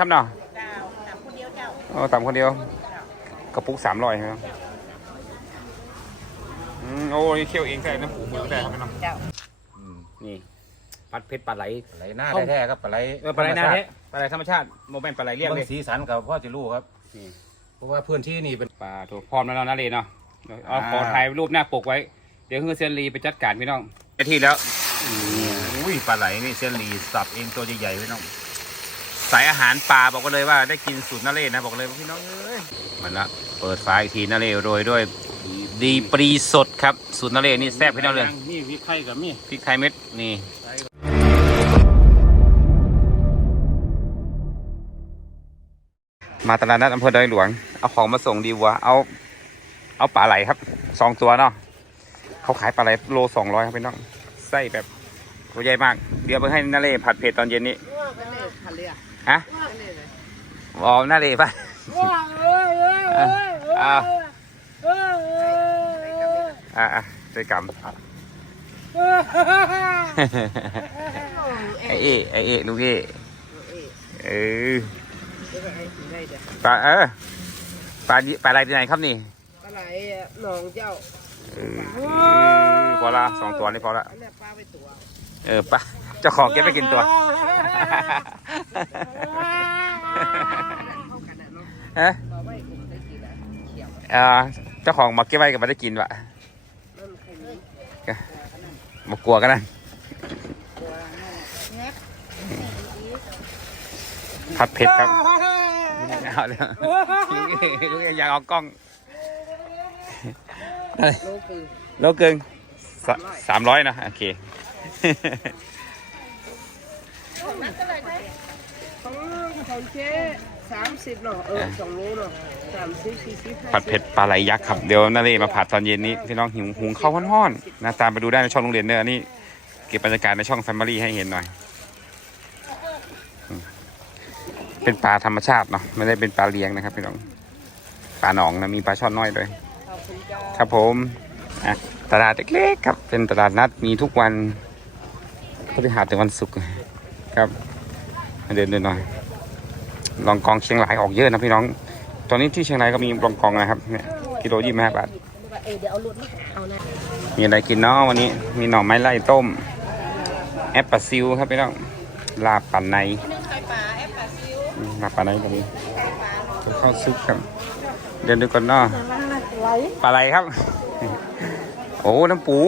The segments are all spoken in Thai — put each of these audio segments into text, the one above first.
ครับเนาะเจ้าสามคนเดียวเจ้าโอ้ตามคนเดียว กระปุกสามร้อยครับอืมโอ้ยเคี่ยวเองใส่น้ำปูมือได้ครับพี่น้องเจ้านี่พัดเพชรปลาไหลปลาไหลหน้าแท้ๆครับปลาไหลเออปลาไหลนาธรรมแท้ชติปลาไหลธรรมชาติโมเมนต์ปลาไหลเรียกเบิ่เลงยสีสันกับพ่อจะรู้ครับนี่เพราะว่าพื้นที่นี่เป็นปลาตัวพร้อมแล้วเนาะนาเลเนาะเอาอ่าขอถ่ายรูปหน้าปกไว้ เดี๋ยวคือเซนรีไปจัดการพี่น้องไอทีแล้วอุ้ยปลาไหลนี่เส้นหลีสับเองตัวใหญ่ๆพี่น้อง สายอาหารปลาบอกกันเลยว่าได้กินสูตรนาเลนะบอกเลยว่าพี่น้องเอ้ยมันละเปิดฝาอีกทีนาเลโรยด้วย ดีปรีสดครับสูตรนาเลนี่แซ่บพี่น้องเลยนี่วิไข่กับมีพริกไทยเม็ดนี่มาตลาดนัดอำเภอดอยหลวง เอาของมาส่งดีวัวเอาเอาปลาไหลครับสองตัวเนาะเขาขายปลาไหลโลสองร้อยครับพี่น้องไส้แบบตัวใหญ่มาก เดี๋ยวไปให้นาเล่ผัดเผ็ดตอนเย็นนี้ ว่ากันเลยขันเรือฮะว่ากันเลยเลยอ๋อนาเล่ป่ะว่าอ่าเอ้ยเอ้ยอ่าอะใจกรรมไอเอไอเอลูกเอเออปลาเออปลาปลาอะไรที่ไหนครับนี่ปลาไหลหนองเจ้าเออพอละสองตัวนี่พอละปลาไปตัวเออปลา จ้าของเก็บไปกินตัวเข้ากันนะเนาะฮะปลาไว้ผมได้กินอะเขียวเอ่อเจ้าของมาเก็บไว้กับมาได้กินวะนั่นใครมีมากลัวกันนั่นตัวนั่นผัดเผ็ดครับเอาเลยลูกเออยากเอากล้องโลคือโลเกินสามร้อยนะ โอเค ของของเจ๊สามสิบเนาะเออสองโลเนาะสามสิบสี่สิบผัดเผ็ดปลาไหลยักษ์ครับเดี๋ยวนาเรมาผัดตอนเย็นนี้พี่น้องหิวหุงข้าวห้อนๆนะตามไปดูได้ในช่องโรงเรียนเนอะนี่เก็บบรรยากาศในช่องแฟมิลี่ให้เห็นหน่อย เป็นปลาธรรมชาติเนาะไม่ได้เป็นปลาเลี้ยงนะครับพี่น้องปลาหนองนะมีปลาช่อนน้อยด้วยครับผมตลาดเล็กๆครับเป็นตลาดนัดมีทุกวันพฤหัสถึงวันศุกร์ ครับมาเดินดูหน่อยลองกองเชียงรายออกเยอะนะพี่น้อง ตอนนี้ที่เชียงรายก็มีลองกองนะครับเนี่ยกิโลยี่สิบห้าบาทเออเดี๋ยวเอารถมาเอานะมีอะไรกินเนาะวันนี้ มีหน่อไม้ไล่ต้ม แอปปลาซิวครับพี่น้องลาบปันในนึ่งไข่ปลาแอปปลาซิวอืมลาบปันในก็มีไข่ปลาเนาะข้าวซุปครับ เดินดูก่อนเนาะไหลปลาอะไรครับ โอ้น้ำปู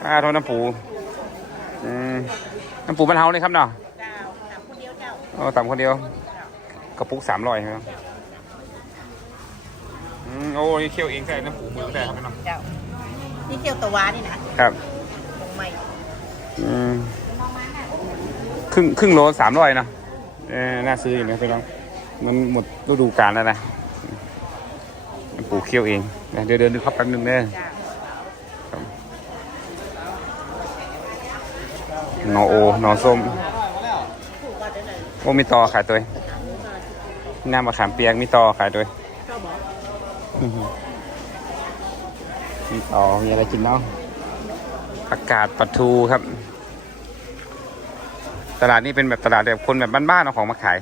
ปลาทอดน้ำปูอืม น้ำปูมันเฮาเลยครับเนาะเจ้าสามคนเดียวเจ้าโอ้ต่ำคนเดียวกระปุกสามร้อยครับอืมโอ้ยเคี่ยวเองใส่น้ำปูมือได้ครับพี่น้องเจ้านี่เที่ยวตะวานี่นะครับลงใหม่อืมครึ่งครึ่งโลสามร้อยเนาะเออน่าซื้ออยู่นะพี่น้องมันหมดฤดูกาลแล้วนะน้ำปูเคี่ยวเองนะเดี๋ยวเดินดูครับแป๊บนึงเด้อจ้า นอโอนอส้มถูกกว่าเดี๋ยวไหนโอ้มีตอขายตัวน้ำมะขามเปียกมีตอขายตัวเจ้าบอกมีตอมีอะไรกินเนาะอากาศปลาทูครับ ตลาดนี้เป็นแบบตลาดแบบคนแบบบ้านๆเอาของมาขาย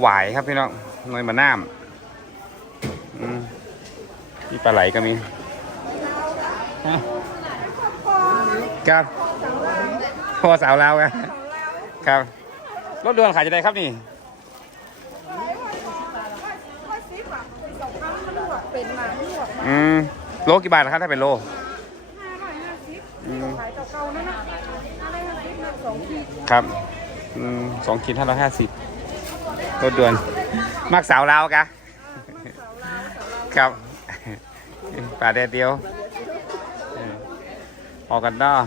หวายครับพี่น้องหน่วยมะน้ำอืมมีปลาไหลก็มีครับ พ่อสาวลาวครับครับ รถด่วนขายจะได้ครับนี่เป็นมาลวกอืมโลกี่บาทนะครับถ้าเป็นโลห้าร้อยห้าสิบอืมขายเก่าๆนั่นนะห้าร้อยห้าสิบนะสองขีดครับอืมสองขีดห้าร้อยห้าสิบรถด่วนมักสาวลาวกะครับป่าแดดเดียวเออออกกันเนาะ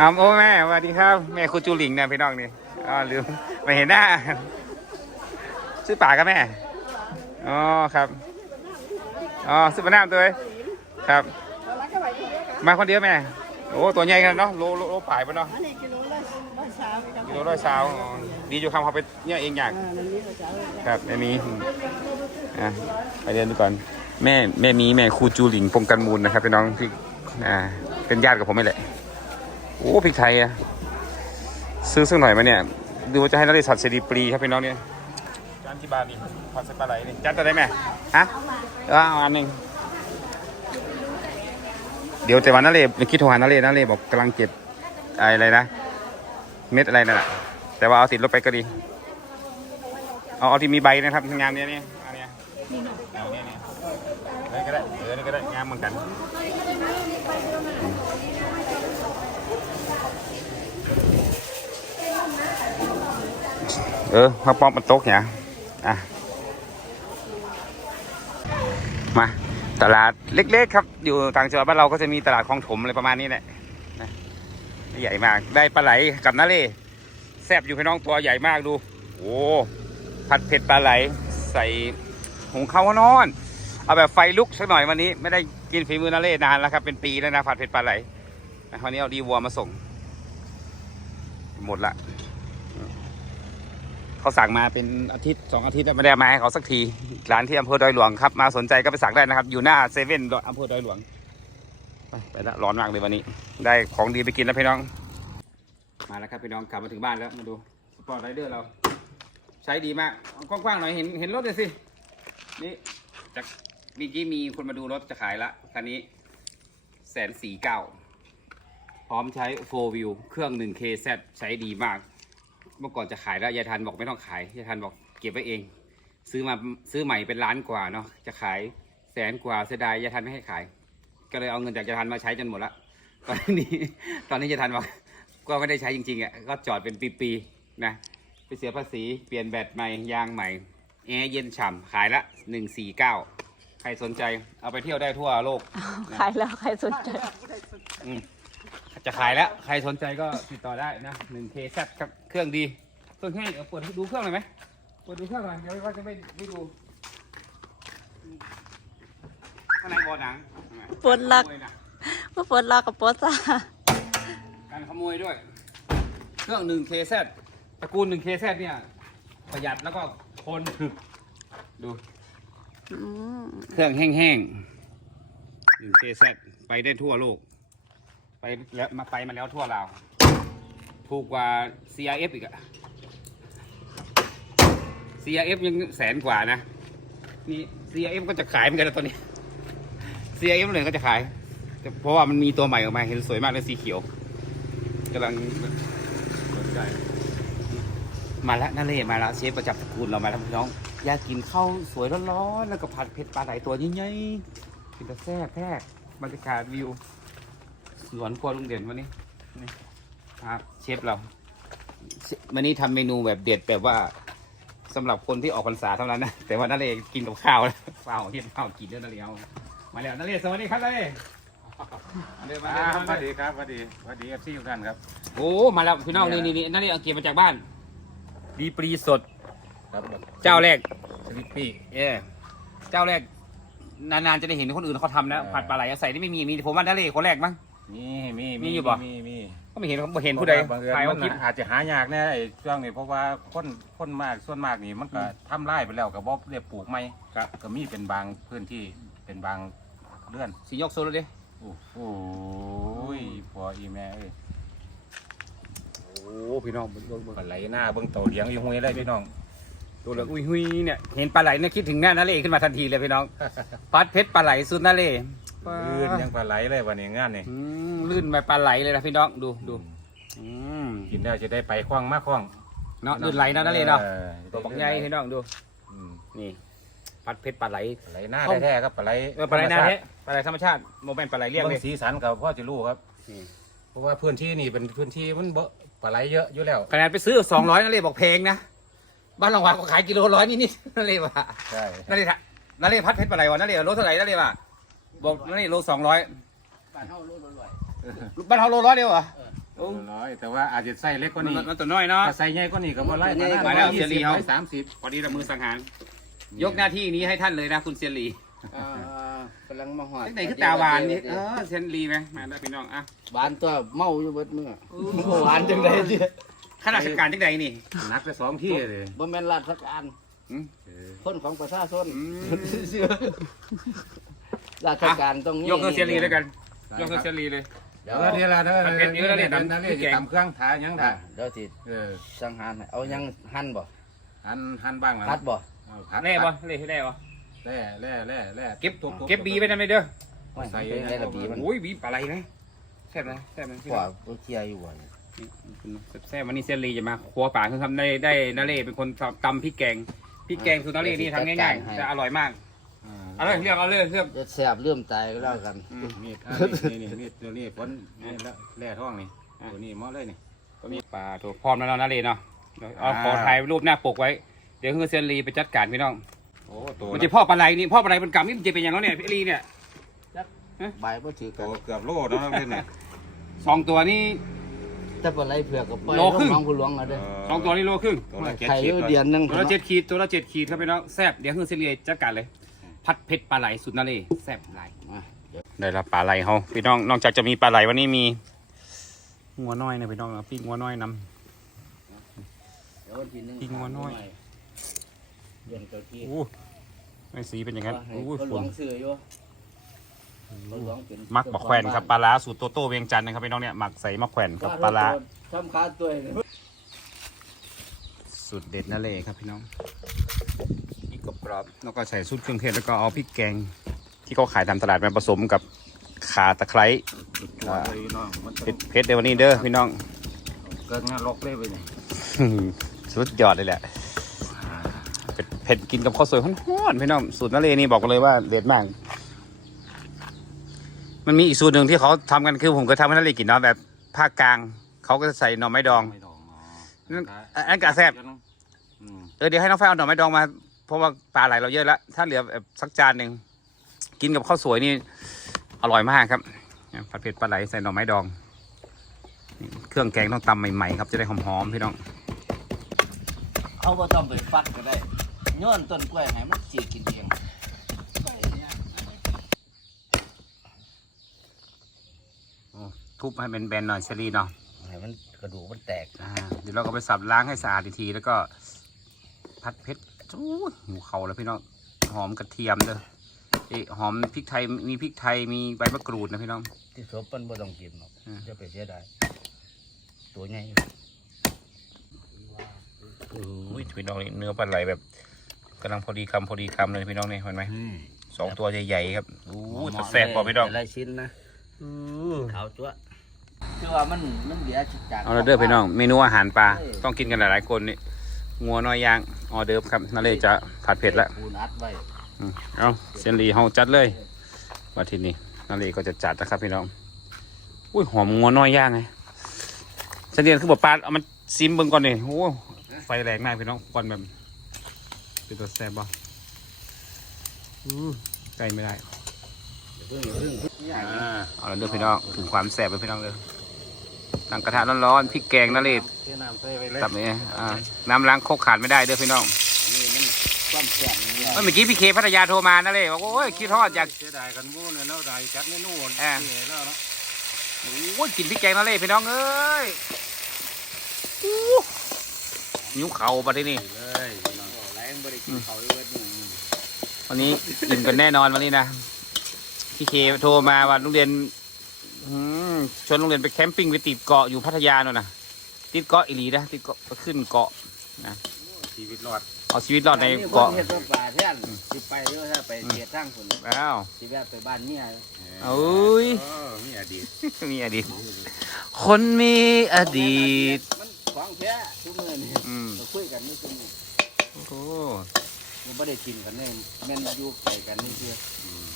อ้าวโอ้แม่สวัสดีครับ แม่คุณจูหลิงเนี่ยพี่น้องนี่อ๋อลืมไม่เห็นหน้าชื่อป่ากับแม่อ๋อครับอ๋อซื้อมาน้ำตัวเอครับ มาคนเดียวแม่โอ้ตัวใหญ่กันเนาะโลโลโลป่ายปะเนาะกิโลละร้อยสามครับกิโลร้อยสาวดีอยู่คำเขาไปเนี่ยเองอยากอ่าอันนี้ก็จะเอาครับแม่มีอะไปเรียนดูก่อนแม่แม่มีแม่ครูจูหลิงพงกันมูลนะครับพี่น้องที่อ่าเป็นญาติกับผมนี่แหละ โอ้พริกไทยอะซื้อสักหน่อยมาเนี่ย ดูว่าจะให้นาเลสอดเสดีปรีครับพี่น้องเนี่ยจานที่บาทนี่ผัดใส่ปลาไหลนี่จานตัวได้ไหมฮะเออเอาอันหนึ่งเดี๋ยวแต่วันนาเลเมื่อกี้โทรหานาเลนาเลบอกกำลังเก็บอะไรนะ เม็ดอะไรนั่นแหละแต่ว่าเอาติดรถไปก็ดี เอาเอาที่มีใบนะครับงานเนี้ยนี่อันเนี้ยเอาเนี้ยนี่นี่ก็ได้เออนี่ก็ได้งามเหมือนกัน เออพระป้อมมันตกเนี่ยอะมาตลาดเล็กๆครับ อยู่ต่างจังหวัดบ้านเราก็จะมีตลาดคลองถมอะไรประมาณนี้แหละนะใหญ่มาก ได้ปลาไหลกับนาเล่แซบอยู่พี่น้องตัวใหญ่มากดูโอ้ผัดเผ็ดปลาไหล ใส่หุงข้าวนอน เอาแบบไฟลุกสักหน่อยวันนี้ ไม่ได้กินฝีมือนาเล่นานแล้วครับเป็นปีแล้วนะผัดเผ็ดปลาไหลวันนี้เอาดีวัวมาส่ง หมดละ เขาสั่งมาเป็นอาทิตย์สองอาทิตย์แล้วไม่ได้มาให้เขาสักทีร้านที่อำเภอดอยหลวงครับ มาสนใจก็ไปสั่งได้นะครับ อยู่หน้าเซเว่นอำเภอดอยหลวง ไปไปละร้อนมากเลยวันนี้ ได้ของดีไปกินแล้วพี่น้อง มาแล้วครับพี่น้องกลับมาถึงบ้านแล้วมาดูสปอร์ตไรเดอร์เรา ใช้ดีมากกว้างๆหน่อยเห็นเห็นรถเลยสินี่จากเมื่อกี้มีคนมาดูรถจะขายละคันนี้แสนสี่เก้าพร้อมใช้โฟวิวเครื่องหนึ่ง KZ ใช้ดีมาก เมื่อก่อนจะขายแล้วยายทันบอกไม่ต้องขายยายทันบอกเก็บไว้เอง ซื้อมาซื้อใหม่เป็นล้านกว่าเนาะจะขายแสนกว่าเสียดายยายทันไม่ให้ขาย ก็เลยเอาเงินจากยายทันมาใช้จนหมดละตอนนี้ตอนนี้ยายทันบอกก็ไม่ได้ใช้จริงๆอะก็จอดเป็นปีๆนะไปเสียภาษีเปลี่ยนแบตใหม่ยางใหม่แอร์เย็นฉ่ำขายละหนึ่งสี่เก้าใครสนใจเอาไปเที่ยวได้ทั่วโลกขายแล้วใครสนใจ อืม จะขายแล้ว ใครสนใจก็ติดต่อได้นะหนึ่งเคซครับ เครื่องดี เครื่องแห้งเอาเปิดให้ดูเครื่องหน่อยไหมเปิดดูเครื่องหน่อยเดี๋ยวว่าจะไม่ไม่ดูข้างในบ่อหนังปวดหลักขโมยนะว่าปวดลากับปวดซ่าการขโมยด้วย เครื่องหนึ่งเคซตระกูลหนึ่งเคซเนี่ย ประหยัดแล้วก็ทนถึก ดูอืมเครื่องแห้งๆหนึ่งเคซไปได้ทั่วโลก ไปแล้วมาไปมาแล้วทั่วลาวถูกกว่า CRF อีกอะ CRF ยังแสนกว่านะนี่ CRF ก็จะขายเหมือนกันนะตอนนี้ CRF เลยก็จะขายเพราะว่ามันมีตัวใหม่ออกมาเห็นสวยมากเลยสีเขียวกำลังสนใจมาแล้วนั่นเลยมาแล้วเชฟประจำตระกูลเรามาแล้วพี่น้อง อยากกินข้าวสวยร้อนๆแล้วก็ผัดเผ็ดปลาไหลตัวใหญ่ๆกินแต่แซ่บแท้บรรยากาศวิว สวนครัวลุงเด่นวันนี้นี่ครับเชฟเราเชฟวันนี้ทำเมนูแบบเด็ดแบบว่าสำหรับคนที่ออกพรรษาเท่านั้นนะแต่ว่านั่นเลยกินกับข้าวแล้วเปล่าเห็นข้าวกินเรื่องนั่นเลยเอามาแล้วนั่นเลยสวัสดีครับนั่นเลยมาเลยมาอ่าเลยสมาวัสเลยดีครับสวัสดีสวัสดีเอฟซีทุกท่านครับโอ้มาแล้วพี่น้องนี่นี่นี่นั่นเลยเอาเก็บมาจากบ้านดีปรีสดครับเจ้าแรกสลิปปี้เออเจ้าแรกนานๆจะได้เห็นคนอื่นเขาทำนะเออผัดปลาไหลใส่นี่ไม่มีมีผมว่านั่นเลยคนแรกมั้ง มีมีมีอยู่บ่ มีมีก็ไม่เห็นไม่เห็นผู้ใดบางเอิญถ่ายมัว่านคลิปอาจจะหายากแน่ไอ้ช่วงนี้เพราะว่าคนคนมากส่วนมากนี่มันก็ทำไร่ไปแล้วกับบ่ได้ปลูกใหม่ครับก็มีเป็นบางพื้นที่เป็นบางเลื่อน สียกโซลเลยดิโอ้โหพออีแม่เอ้ยโอ้พี่น้องปลาไหลหน้าเบิ่งเต่าเลี้ยงอยู่ห้วยเลยพี่น้องตัวเหลืองอุ้ยหุยเนี่ยเห็นปลาไหลเนี่ยคิดถึงหน้านาเล่ขึ้นมาทันทีเลยพี่น้อง พัดเพชรปลาไหลสุดนาเล่ ลื่นยังปลาไหลเลยวันนี้งานนี่อืมลื่นไปปลาไหลเลยนะพี่น้องดูดูอืมกินแล้วจะได้ไปคว้างมาคว้างเนาะลื่นไหลเนาะนาเล่เนาะออตัวบักใหญ่พี่น้องดูอืมนี่พัดเพชรปลาไหลปลาไหลหน้าเข้าแท้ๆครับปลาไหลเออปลาไหลนาเทปลาไหลธรรมชาติโมเป็นปลาไหลเรียกเบิ่เลยงสีสันกับพ่อจะรู้ครับนี่เพราะว่าพื้นที่นี่เป็นพื้นที่มันเบอะปลาไหลเยอะอยู่แล้วขนาดไปซื้อสองร้อยนาเล่บอกแพงนะบ้านรางวัลก็ขายกิโลร้อยนิดๆนาเล่ว่าใช่นาเล่ทะนาเล่พัดเพชรปลาไหลวะนาเล่โลเท่าไหร่นาเล่ว่า บอกนาเล่โลสองร้อยบ้านเฮาโลร้อยเดียวเหรอโอ้น้อยแต่ว่าอาจจะใส่เล็กกว่านี้มันมันตัวน้อยเนาะถ้าใส่ใหญ่กว่านี้ก็บ่ไล่มาแล้วเสียเหลียวสามสิบพอดีละมือสังหารยกหน้าที่นี้ให้ท่านเลยนะคุณเซียนหลีอ่ากำลังมาหอดไหนคือตาหวานนี่เออเซียนหลีไหมมาได้พี่น้องอะหวานตัวเมาอยู่เบิดมื้อหวานจังได๋จิข้าราชการจังใดนี่นักไปสองที่เลยบ่แม่นราชการอืมคนของประชาชนอืม ราชการต้องมียกเครื่องเซียนหลีแล้วกันยกเครื่องเซียนหลีเลยเดี๋ยวเออเดี๋ยวละเด้อมันเป็นเยอะแล้วเนี่ยนั่นน้ำนี่แกงตำเครื่องทายังท่าเดี๋ยวสิเออสังหารให้เอายังหั่นบ่หันหันบ้างล่ะพัดบ่เอาพัดแร่บ่เล่ให้แร่บ่แร่แร่แร่แร่เก็บทุๆเก็บบีไว้นั่นเลยเด้อโอ้ยใส่เป็นไรละบีมันโอ้ยบีปลาไหลนะแซ่บนะแซ่บนะกว่าบ่เคลียร์อยู่บ่แซ่บวันนี้เซนลีจะมาครัวป่าคือทำได้ได้นาเล่เป็นคนตำพริกแกงพริกแกงสูตรนาเล่นี่ทำง่ายๆแต่อร่อยมาก อ่าเอาเลยเลือกเอาเลยเลือกจะแซ่บเริ่มตายก็แล้วกันมีดอ่านี่นี่นี่ตัวนี้ฝนนี่แล้วแร่ท้องนี่ตัวนี้เหมาะเลยนี่ก็มีปลาถูกพร้อมแล้วเนาะนาเล่เนาะเดี๋ยวเอาขอถ่ายรูปหน้าปกไว้ เดี๋ยวคือเซนลีไปจัดการพี่น้องโอ้ตัวมันจะพ่อปลาไหลนี่พ่อปลาไหลเป็นกำนี่มันจะเป็นอย่างนั้นเนี่ยพี่ลีเนี่ยใบบ่ถือกัตันวเกือบโลเนาะเล่นเนี่ยสองตัวนี่ถ้าปลาไหลเผือกก็ปล่อยโลครึ่ง น้องผู้หลวงเอาเด้อสองตัวนี่โลครึ่งตัวละเจ็ดไข่ขีอยู่ดเดือนหนึงตัวละเจ็ดขีดตัวละเจ็ดขีดครับพี่น้องแซ่บเดี๋ยวคือเซนลีจัดการเลย ผัดเผ็ดปลาไหลสุดนาเล่แซ่บไหลมาเดี๋ยวได้รับปลาไหลเขาพี่น้องนอกจากจะมีปลาไหลวันนี้มีงัวน้อยนะพี่น้องเอาปิ้งงัวน้อยนเดี๋ยววันที่หนึ่งกินงัวน้อยเดือนเจ้าที่ำอู้ไม่สีเป็นอย่างนั้นให้อู้เขาหลฝุ่วนงซื้ออยู่เขาหลวงเป็นมักบักแขวนครับปลาร้าสูตรโตโต้เวียงจันทร์นะครับพี่น้องเนี่ยหมักใส่มะแขวนกับปลาร้าทำขาตัวเองสูตรเด็ดนาเล่ครับพี่น้อง นี่กรอบกรอบๆแล้วก็ใส่สูตรเครื่องเทศแล้วก็เอาพริกแกง ที่เขาขายตามตลาดมาผสมกับข่าตะไคร้ตัวเลยเนาะมันเผ็ดเผ็ดในวันนี้เด้อพี่น้องเกิดงานลกเลยไปนี่สุดยอดเลยแหละเผ็ดเผ็ดกินกับข้าวสวยฮ้อนๆพี่น้องสูตรนาเลนี่บอกเลยว่าเด็ดมาก มันมีอีกสูตรหนึ่งที่เขาทำกันคือผมเคยทำให้นาเลกินเนาะแบบภาคกลางเขาก็จะใส่หน่อไม้ดองไม่ดองอ๋อนั่นอันกะแซ่บอืมเออเดี๋ยวให้น้องไฟเอาหน่อไม้ดองมา เพราะว่าปลาไหลเราเยอะแล้ว ถ้าเหลือแบบสักจานหนึ่งกินกับข้าวสวยนี่อร่อยมากครับผัดเผ็ดปลาไหลใส่หน่อไม้ดองนี่เครื่องแกงต้องตำใหม่ๆครับจะได้หอมๆพี่น้องเขาบ่ต้องไปฟักก็ได้ย้อนต้นกล้วยให้มันจีกินเองทุบให้เป็นแบนๆหน่อยเชอรี่เนาะให้มันกระดูกมันแตกอ่าเดี๋ยวเราก็ไปสับล้างให้สะอาดอีกทีแล้วก็ผัดเผ็ดจู้ย หูเขาแล้วพี่น้องหอมกระเทียมเด้อเอยหอมพริกไทยมีพริกไทยมีใบมะกรูดนะพี่น้อง ที่ศพมันบ่ต้องกินหรอกอืมจะไปเสียดายตัวใหญ่อุ้ยพี่น้องนี่เนื้อปลาไหลแบบกำลังพอดีคำพอดีคำเลยพี่น้องนี่เห็นไหมสองตัวใหญ่ๆครับอู้ยแซ่บพอพี่น้องแต่ละชิ้นนะขาวจั๊วะคือว่ามันมันเดียวจาก เอาละเด้อพี่น้องเมนูอาหารปลาต้องกินกันหลายๆคนนี่งัวน้อยย่าง ออเดิร์ฟครับนั่นเลยจะผัดเผ็ดแล้วปูนอัดไว้อืมเอาเซนรีเฮาจัดเลยมาทีนี้นาลีก็จะจัดนะครับพี่น้องอุ้ยหอมงัวน้อยย่างไงเสนเรียนคือบอกปลาเอามันซิมเบิ่งก่อนนี่โอ้ไฟแรงมากพี่น้องก่อนแบบเป็นตัวแซ่บบ่อู้ใกล้ไม่ได้เพิ่งเพิ่งอ่าเอาละเด้อพี่น้องถึงความแซ่บเลยพี่น้องเลย ตั้งกระทะร้อนๆพริกแกงนาลีเทน้ำใส่ไว้เลยตับนี่อ่าน้ำล้างโคกขาดไม่ได้เด้อพี่น้องนี่มันความแข็งเนี่ยเมื่อกี้พี่เคพัทยาโทรมานาเลยบอกว่าโอ้ยคิดทอดอยากเสียดายกันบู้เนี่ยเนาะได้จัดเมนูอ่าที่แล้วเนาะโอ้ยกินพริกแกงนาเลยพี่น้องเอ้ยอู้นิ้วเข่าปะที่นี่เลยพี่น้องแรงบริกินเขาด้วยนี่วันนี้กินกันแน่นอนวันนี้นะพี่เคโทรมาว่าโรงเรียน อืมชวนโรงเรียนไปแคมปิ้งไปติดเกาะอยู่พัทยาโน่นนะติดเกาะอีหลีนะติดเกาะไปขึ้นเกาะชีวิตรอดเอาชีวิตรอดในเกาะเกาะเฮ็ดว่าป่าแท่นสิไปเยอะถ้าไปเฮ็ดทางคนอ้าวสิแวะไปบ้านเมียเอ้ยเออมีอดีตมีอดีต คนมีอดีตมันของแท้ทุกมื้อนี่อืมเราคุยกันนี่ซุมื้อโอ้โหมันบ่ได้กินกันแน่แม่นอยู่ไกลกันนี่เด้ออืม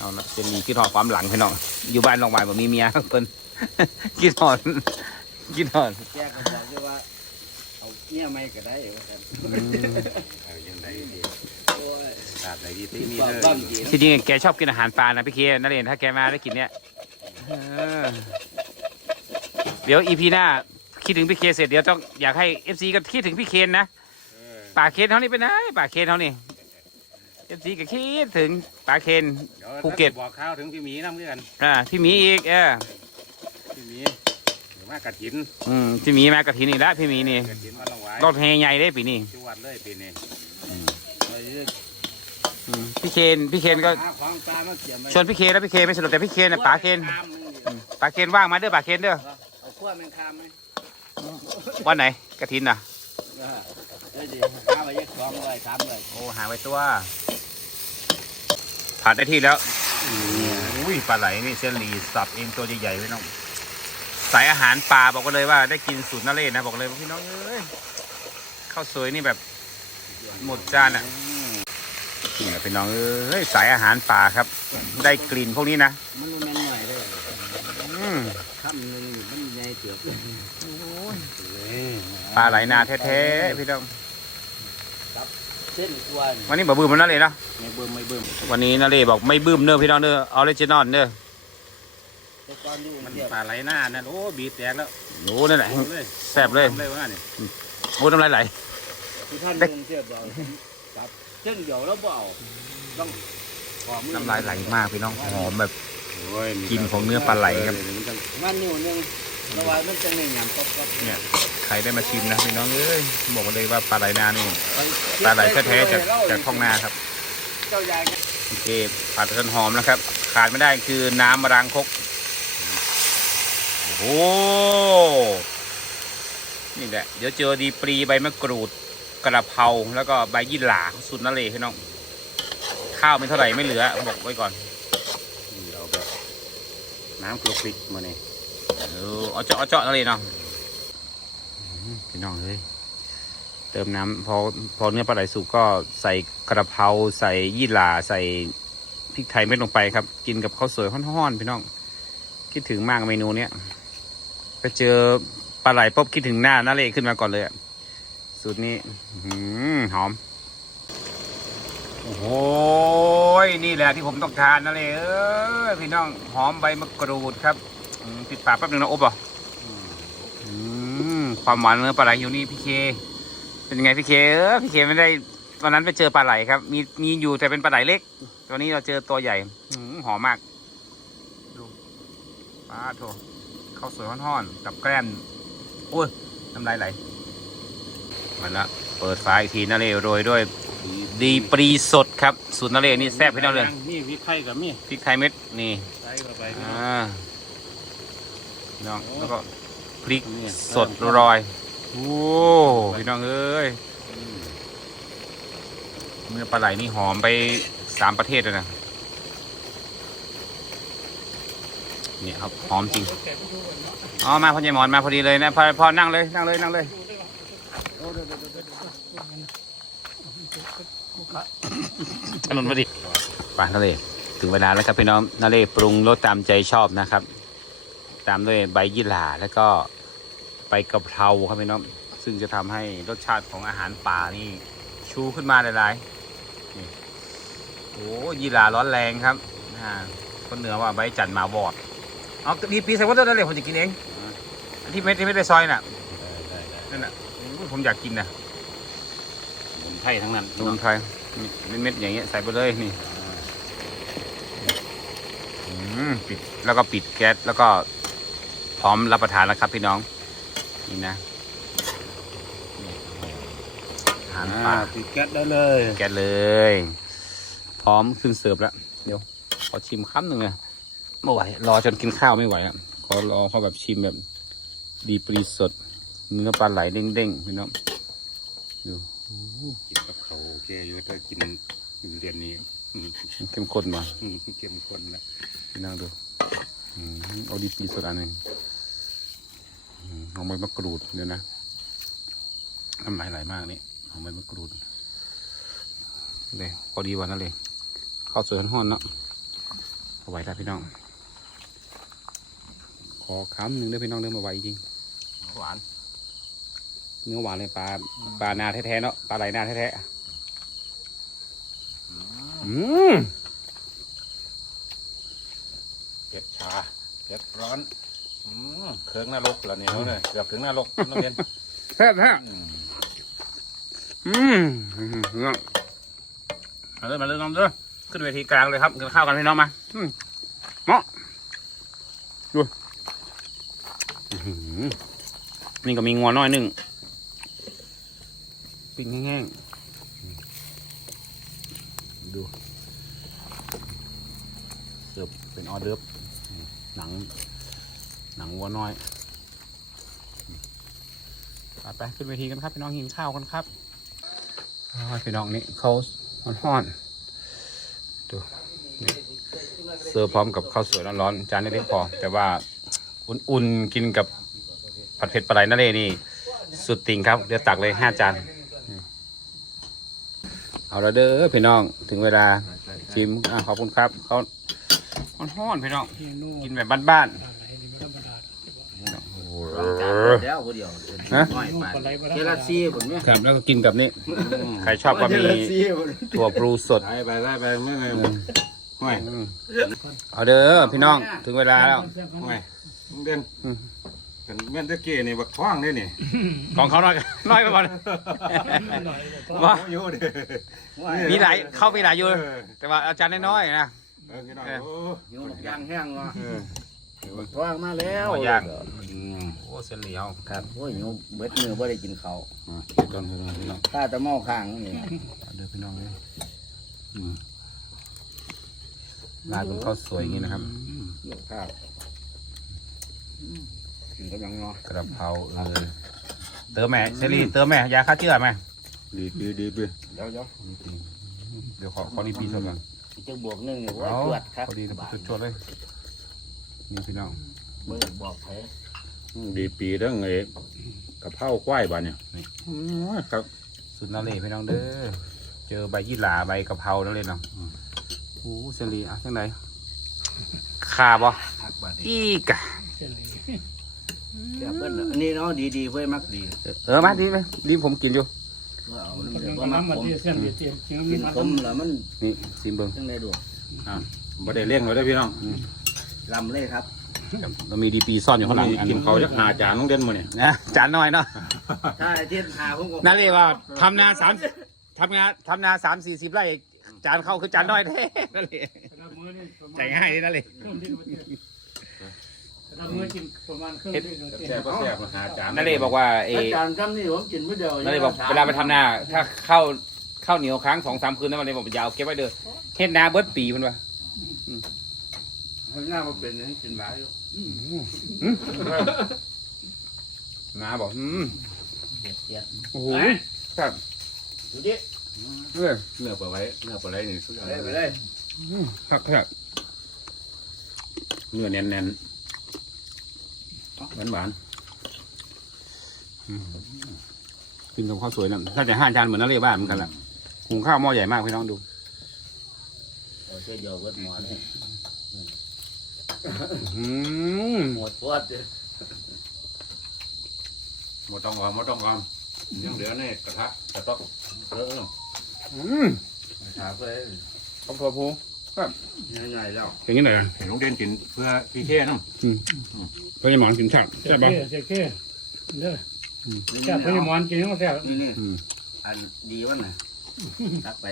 เอาละจะมีคิดหอดความหลังพี่น้องอยู่บ้านลองวายบ่มีเมียเพิ่นคิดหอดคิดหอดแกก็บอกอยู่ว่าเอาเมียใหม่ก็ได้ว่าซั่นอืมเออยังไงดีโอ้ยตราบใดที่ที่มีความเลยความดีที่จริงแกชอบกินอาหารปลานะพี่เคนักเรียนถ้าแกมาได้กินเนี่ยเออเดี๋ยวอีพีหน้าคิดถึงพี่เคเสร็จเดี๋ยวต้องอยากให้เอฟซีก็คิดถึงพี่เคนนะเออป่าเคนเขานี่เป็นไงป่าเคนเขานี่ เอฟซีก็คิดถึงป่าเคนดี๋ยวภูเก็ตบอกข้าวถึงพี่หมีน้ำเกันอ่าพี่หมีอีกเออพี่หมีหรือว่ากัดหินอืมพี่หมีมากระถินอีกแล้วพี่หมีนี่กัดหินมาลงไว้รถแห่ใหญ่ได้ปีนี้จวดเลยปีนี้เราจะอืมพี่เคนพี่เคนก็หาของปลามาเกี่ยมไว้ชวนพี่เคนแล้วพี่เคนไม่สนุกแต่พี่เคนน่ะป่าเคนตามนึงอยู่ปลาเคนว่างมาเด้อปลาเคนเด้อเอาขั้วแมงคามไหมวันไหนกระถินน่ะเออเดี๋ยวดิหาไปยักสองเลยสามเลยโอ้หาไว้ตัว ผัดได้ที่แล้วอุ้ยปลาไหลนี่เชอรี่สับเองตัวใหญ่ๆพี่น้องสายอาหารปลาบอกกันเลยว่าได้กินสูตรนาเล่นะบอกเลยว่าพี่น้องเอ้ยข้าวสวยนี่แบบหมดจานอะนี่แหละพี่น้องเอ้ยสายอาหารป่าครับ ได้กลิ่นพวกนี้นะมันบ่แม่นหน่อยเลยอืมคำหนึ่งนี่มันใหญ่เกือบปลาไหลนาแท้ๆพี่น้อง เส้นกวนวันนี้บอกบืมมันนาเล่เนาะไม่เบิ่มไม่เบิ่มวันนี้นาเล่บอกไม่บืมเด้อพี่น้องเด้อออริจินอลเด้อแต่ก่อนอยู่มันเดียวปลาไหลหน้านั่นโอ้บีบแตกแล้วโอ้นั่นแหละเลยแซ่บเลยเลยว่านี่โอ้น้ำลายไหลที่ท่านเดินเทียบเราครับเส้นเดียวแล้วเบเอาต้องหอมน้ำลายไหลมากพี่น้องหอมแบบโอ้ยกินของเนื้อปลาไหลครับมันจะมันนิ้วหนึง ระหว่างมันจะไม่หยำก๊อบก๊อบเนี่ยใครได้มาชิมนะพี่น้องเอ้ยบอกเลยว่าปลาไหลนานี่ปลาไหลแท้ๆจากจากท้องนาครับเจ้ายายโอเคผัดจนหอมนะครับ ขาดไม่ได้คือน้ำมะรางคกโอ้โหนี่แหละเดี๋ยวเจอดีปรีใบมะกรูดกระเพราแล้วก็ใบยี่หร่าสุดนั่นเลยพี่น้อง ข้าวไม่เท่าไหร่ไม่เหลือบอกไว้ก่อนเอาแบบน้ำคลุกคลิกมาเนี่ย เออเอาเจาะเอาเจาะนั่นเลยเนาะอืมพี่น้องเฮ้ยเติมน้ำพอพอเนื้อปลาไหลสุกก็ใส่กระเพราใส่ยี่หร่าใส่พริกไทยเม็ดลงไปครับ กินกับข้าวสวยห้อนๆพี่น้อง คิดถึงมากเมนูเนี้ยไปเจอปลาไหลปุ๊บคิดถึงหน้าน้าเละขึ้นมาก่อนเลยอะสูตรนี้อื้อหือหอม โอ้โหนี่แหละที่ผมต้องทานนะเลยเออพี่น้องหอมใบมะกรูดครับอืม ปิดปากแป๊บนึงนะอบเหรอะอืมความหวานเนื้อปลาไหลอยู่นี่พี่เค เป็นยังไงพี่เคเออพี่เคไม่ได้วันนั้นไปเจอปลาไหลครับ มีมีอยู่แต่เป็นปลาไหลเล็กตัวนี้เราเจอตัวใหญ่อืมหอมมาก ดูปลาโถข้าวสวยห่อนๆกับแกล้มโอ้ยน้ำลายไหลมาละเปิดฝาอีกทีนะเลยโรยด้วย ดีปรีสดครับสูตรนาเรนี่แซ่บพี่น้องเลยนี่พริกไทยกับมีพริกไทยเม็ดนี่ใส่เข้าไปอ่า พี่น้องแล้วก็พริกนี่สดโรอยโอ้พี่น้องเอ้ยเนื้อปลาไหลนี่หอมไปสามประเทศเลยนะนี่ครับหอมจริงอ๋อมาพ่อใหญ่หมอนมาพอดีเลยนะพอพอนั่งเลยนั่งเลยนั่งเลยถนนพอดีไปนาเรถึงเวลาแล้วครับพี่น้องนาเรปรุงรสตามใจชอบนะครับ ตามด้วยใบยี่หร่าแล้วก็ใบกะเพราครับพี่น้องซึ่งจะทำให้รสชาติของอาหารป่านี่ชูขึ้นมาหลายๆนี่โอ้ยี่หร่าร้อนแรงครับอ่าคนเหนือว่าใบจันทร์มาวอดเอาดีปีใส่วัตถุนั่นเลยผมจะกินเองอันที่เม็ดที่ไม่ได้ซอยน่ะนั่นน่ะโอ้ยผมอยากกินนะสมุนไพรทั้งนั้นสมุนไพรนี่เม็ดๆอย่างเงี้ยใส่ไปเลยนี่อืมปิดแล้วก็ปิดแก๊สแล้วก็ พร้อมรับประทานแล้วครับพี่น้อง นี่นะนี่อาหารอ่าป่าติดแก๊สได้เลยแก๊สเลย พร้อมขึ้นเสิร์ฟแล้ว เดี๋ยว ขอชิมคำหนึ่งอะไม่ไหว รอจนกินข้าวไม่ไหวอะขอรอเขาแบบชิมแบบ ดีปรีสดเนื้อปลาไหลเด้งๆพี่น้องดูกินกับเขาวโอเคอยู่แต่กินอยู่เรียนนี้อืมเข้มข้นมาอืมเข้มข้นนะพี่น้องดูอืม เอาดีปรีสดอันหนึ่งอืมเอาใบมะกรูดเดี๋ยวนะน้ำลายไหลมากนี่เอาใบมะกรูดเลยพอดีวันนั้นเลยข้าวสวยห้อนๆเนาะเอาไว้แล้วพี่น้อง ขอคำหนึ่งเด้อพี่น้องเด้อมาไว้จริงหวานเนื้อหวานเลยปลาปลานาแท้ๆเนาะปลาไหลนาแท้ๆอืม เก็บชา เก็บร้อนอืมเครื่องนรกแล้วเนี่ยเขาเลยเกือบถึงนรกนักเรียนแซ่บแท้อืมอืมพี่น้องมาเลยมาเลยน้องเด้อขึ้นเวทีกลางเลยครับกินข้าวกันพี่น้องมาอืมเหมาะดูอื้อหือนี่ก็มีงัวน้อยหนึ่งปิ้งแห้งๆดูเสิร์ฟเป็นออเดิร์ฟ หนัง หนังวัวน้อยไปไปขึ้นเวทีกันครับพี่น้องหินข้าวกันครับพี่น้องนี่เขาห้อนๆดูเสิร์ฟพร้อมกับข้าวสวยร้อนๆจานเล็กๆพอ แต่ว่าอุ่นๆกินกับผัดเผ็ดปลาไหลนั่นเลยนี่ สุดติ่งครับ เดี๋ยวตักเลยห้าจาน เอาละเด้อพี่น้องถึงเวลาชิมอขอบคุณครับเขา ห้อนๆพี่น้อง กินแบบบ้านๆโอ้โหแล้วคนเดียวฮะน้อยไปเจลาซีผมเนี่ยครับแล้วก็กินกับนี่ใครชอบก็มีถั่วปลูสด ไปไปไปไปไม่ไงห่วยอืมเอาเด้อพี่น้องถึงเวลาแล้วห่วยลุงเด่นอืมเป็นแม่นตะเกียนี่บักท้องนี่นี่ของเขาน้อยน้อยไปก่อนว่าโอ้อยู่เด้มีหลายเข้ามีหลายอยู่แต่ว่าอาจารย์น้อยๆนะ เออพี่น้องเออโอ้หิวย่างแห้งว่ะเออว่างมาแล้วเอาย่าง อืมโอ้เส้นเหลียวครับโอ้ยหิวเบิดมือบ่ได้กินข้าวอะเก็บก่อนพี่น้องพี่น้องถ้าจะเมาข้างนี่เอาเด้อพี่น้องเลยอืมลายบนข้าวสวยอย่างนี้นะครับเกี่ยวข้าวกินกำลังเนาะกระเพราเออเติมแม่เซรีเติมแม่ยาฆ่าเชื้อไหมดีดีดีไปเดี๋ยวเดี๋ยวเดี๋ยวขอขอดีปีชดก่อน จะบวกหนึงนี่ว่าเอาจวดครับพอดีจุดชดเลยนี่พี่น้องบ่บอกไผดีปีเด้อไอ้กะเพราควายบ้านเนี่ยอืมครับสุดนาเล่พี่น้องเด้อเจอใบยี่หร่าใบกะเพรานั่นเลยเนาะโอ้เซรีอะจังไดขาบ่หักบาดนี้อีกะแซ่บเบิ้ลอันนี้เนาะดีๆเพื่อมักดี เออมาดีไหมดีผมกินอยู่ ว่าเอาน้ำเดือดบ่มักผมกินมัต้มแล้วมันนี่ซิมเบิงจังได๋ดูบ่ได้เลี้ยงไว้ได้อพี่น้องลำเลยครับเรามีดีปีซ่อนอยู่ข้างหลังอันกินเขาวจักหาจานน้องเด่นมื้อนี่นะจานน้อยเนาะถ้าไอ้เทียนหาผมก็นั่นเลยว่าทำนาสามทำงานทำนาสามสี่สิบไร่จานเข้าคือจานน้อยแท้นั่นเลยใจง่ายนี่นั่นเลย เราเมื่อกินประมาณครึ่งที่เราเตรียแซ่บมบ่แซ่บมาหาจานนั่นเลยบอกว่าเออาจารย์จำนี่ผมกินมื้อเดียวนั่นเลยบอกเวลาไปทำนาถ้าเข้าเข้าเหนียวค้างสองสามคืนนั่นมันเลยบอกอยาวเก็บไว้เด้อเฮ็ดนาเบิดปีมันวะข้างหน้าบ่เป็นให้กินหลายอยู่นาบอกอืมเด็ดเสียดโอ้โหครับดูดิเออเนื้อปลาไหลเนื้อปลาไหลนี่สุดยอดไปเลยเลยครับครับเนื้อแน่นๆ หวานหวานกินกับข้าวสวยนั่นถ้าจะห้าจานเหมือนนั่นเลยบ้านเหมือนกันแหละหุงข้าวหม้อใหญ่มากพี่น้องดูโอ้ยเดี๋ยวเบิดหมอนี่อืมหมดปวดเด้อๆหมดต้องวางหมดต้องวางยังเหลือในกระทะกระต๊อกเอออืมถามไปขอบ คุณผู้ง่ายๆแล้วอย่างนี้หน่อยเห็นลุงเด่นกินเพื่อพี่เท่น้ำเพื่อหมอนกินชับเจ๊ใช่ปะเจ๊เจ๊เด้อนี่แซ่บพญมอนกินยังแซ่บนี่นี่อืมอันดีวะน่ะตักไป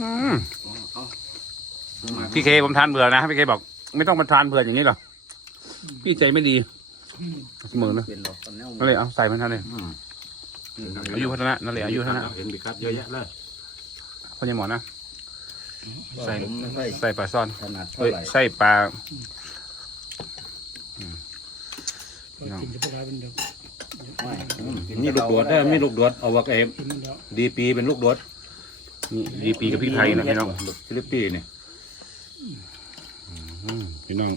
อืมเอาพี่เคผมทานเบื่อนะพี่เคบอก ไม่ต้องมาทานเบื่ออย่างนี้หรอกพี่ใจไม่ดีเสมอนะเป็นหรอกตอนนี้นั่นเลยเอาใส่มันเท่าเลยอืมอายุพัฒนะนั่นเลยอายุพัฒนะเห็นบิครับเยอะแยะเลยพ่อใหญ่หมอนนะ ใส่ผมไม่ค่อยใส่ปลาซ่อนถนัดเท่าเอ้ยไหร่ใส่ปลากินจะพวกเราเป็นเด็กมีลูกดวดได้อมีลูกดวดเอาวักเอมกินแล้วดีปีเป็นลูกดวดนี่ดีปีกับพริกไทยนะพี่น้องลูกฟิลิปปินส์นี่อืมพี่น้อง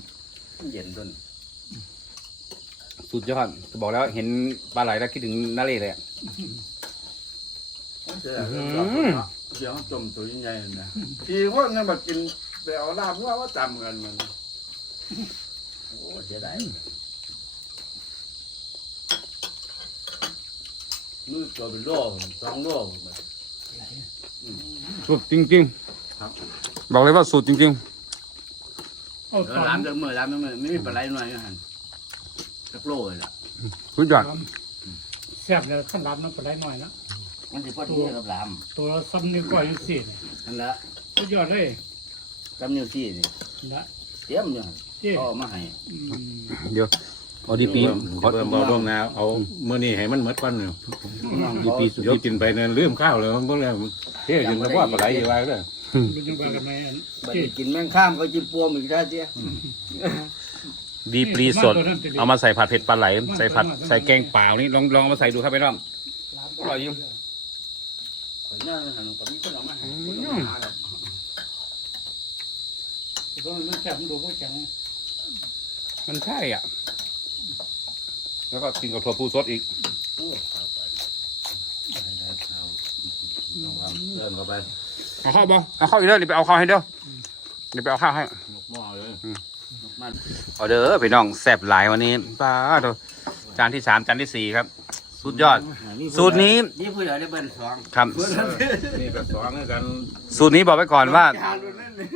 เย็นต้นสุดยอดบอกแล้วเห็นปลาไหลแล้วคิดถึงนาเล่เลยอะ เดี๋ยวจมตัวใหญ่ๆนะทีว่าเนี่ยมากินไปเอาลาบว่าว่าจำกันมัน โอ้เสียดายมือตัวเป็นโลสองโลสุดจริงๆบอกเลยว่าสุดจริงเอาเอตออนร้านเดิมเมื่อร้านเดิมเมื่อไม่มีปลาไหลหน่อยนะฮันจักโลเลยล่ะๆสุดยอดแซ่บแล้วขั้นรับน้ำปลาไหลหน่อยนะ มันสิพอดีกับลามตัวซ้ำนิ้วก้อยอยู่สี่นั่นละสุดยอดเลยจำนิ้วซี่นี่นะเตรียมอยู่หั่นเจ๊ก็เอามาให้เดี๋ยวเอาดีปีขอเบิ่มเบาลงนะเอาเมื่อนี้ให้มันหมดก่อนเนี่ยดีปีสุดเดี๋ยวกินไปเนี่ยลืมข้าวเลยมันก็เลยเท่จนแล้วว่าปลาไหลอยู่ไว้เลยเป็นยังไงกันไหมอันบัดเจ๊นี้กินแมงข้ามก็กินปวมอีกแล้วเจ๊ดีปรีสด เอามาใส่ผัดเผ็ดปลาไหล ใส่ผัดใส่แกงเปล่านี่ลองลองเอามาใส่ดูครับพี่น้องอร่อยยิ่ง ขอย่างนั้นหันผมมีคนเอามาให้คนเอามาหาครันแซ่บมันดูพวกแข็งมันใช่อะ แล้วก็กินกับถั่วพูสดอีกโอ้เข้าไปได้ได้เอาเอาเอาเดินเข้าไปเอาข้าวบอเอาข้าวอีกเด้อเดี๋ยวไปเอาข้าวให้เด้อเดี๋ยวไปเอาข้าวให้นกหม้อเลยนกมัน เอาเด้อพี่น้องแซ่บหลายวันนี้ป้าดจานที่สามจานที่สี่ครับ สุดยอด สูตรนี้นี่ผู้ใหญ่ได้เบิ้ลสองครับนี่แบบสองกันสูตรนี้บอกไว้ก่อนว่าจานมันนั่นเลย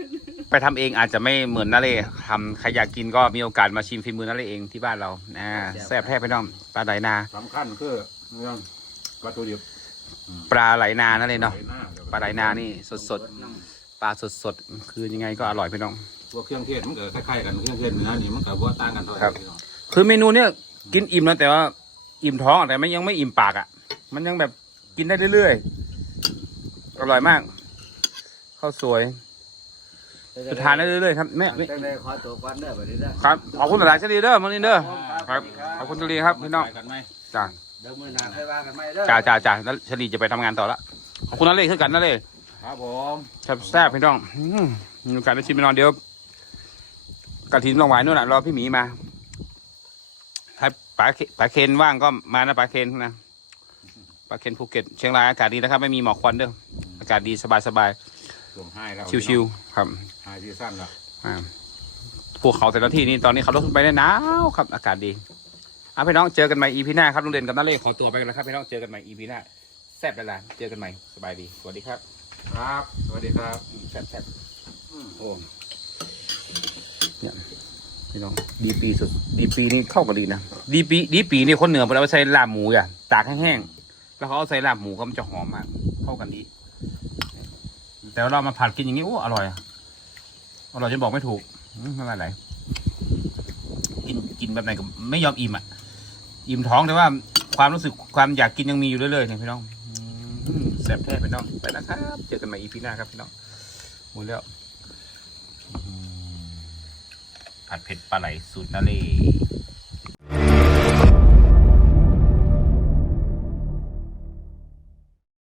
ไปทำเองอาจจะไม่เหมือนนาเล่ทำใครอยากกินก็มีโอกาสมาชิมฝีมือนาเล่เองที่บ้านเราอ่าแซ่บแท้พี่น้องปลาไหลนาสำคัญคือเรื่องวัตถุดิบปลาไหลนานั่นเลยเนาะใส่หน้เดี๋ยวปลาไหลนานี่สดสดๆปลาสดสดๆคือยังไงก็อร่อยพี่น้องพวกเครื่องเทศมันก็คล้ายๆกันเครื่องเทศเนื้อนี่มันก็บ่ต่างกันเท่าไหครัร่บคือเมนูเนี้ยกินอิ่มแล้วแต่ว่า อิ่มท้องแต่ไม่ยังไม่อิ่มปากอะ มันยังแบบกินได้เรื่อยๆ อร่อยมากข้าวสวยจะทานได้เรื่อยๆครับแม่จังเลยขอตัวก่อนเด้อบัดนี้เด้อครับขอบคุณหลายๆชลีเด้อมันนี่เด้อครับขอบคุณชลีครับพี่น้องใส่กันไหมจ้าเดี๋ยวมื้อหน้าค่อยว่ากันใหม่เด้อจ้าจ้าจ้าแล้วชลีจะไปทำงานต่อละขอบคุณนั่นเลยคือกันนั่นเลยครับผมแซ่บแซ่บพี่น้องอืมมีโอกาสได้ชิมไปนอนเดี๋ยวกระถินลองหวายนู่นน่ะรอพี่หมีมาถ้า ป๋าเคนป๋าเคนว่างก็มานะป๋าเคนนะป๋าเคนภูเก็ตเชียงรายอากาศดีนะครับ ไม่มีหมอกควันเด้ออากาศดีสบายสบายช่วงให้แล้วๆชิวๆครับไฮซีซั่นแล้วอ่าภูเขาแต่ละที่นี่ตอนนี้เขาลดขึ้นไปได้หนาวครับ อากาศดีอะพี่น้องเจอกันใหม่อีพีหน้าครับลุงเด่นกับน้าเล่ขอตัวไปกันแล้วครับพี่น้องเจอกันใหม่อีพีหน้าแซ่บแล้วล่ะเจอกันใหม่สบายดีสวัสดีครับ ครับ สวัสดีครับแซ่บแซ่บโอ้เนี่ย พี่น้องดีปีสุดดีปีนี่เข้ากันดีนะดีปีดีปีนี่คนเหนือเวลาไปใส่ลาบหมูอะตากแห้งๆแล้วเขาเอาใส่ลาบหมูก็มันจะหอมมากเข้ากันดี แต่เรามาผัดกินอย่างนี้โอ้อร่อยอร่อยจนบอกไม่ถูกไม่เป็นไรกินกินแบบไหนก็ไม่ยอมอิ่มอะอิ่มท้องแต่ว่าความรู้สึกความอยากกินยังมีอยู่เรื่อยๆเนี่ยพี่น้องแซ่บแท้พี่น้องไปนะครับ เจอกันใหม่อีพีหน้าครับพี่น้องหมดแล้ว ผัดเผ็ดปลาไหลสูตรนาเล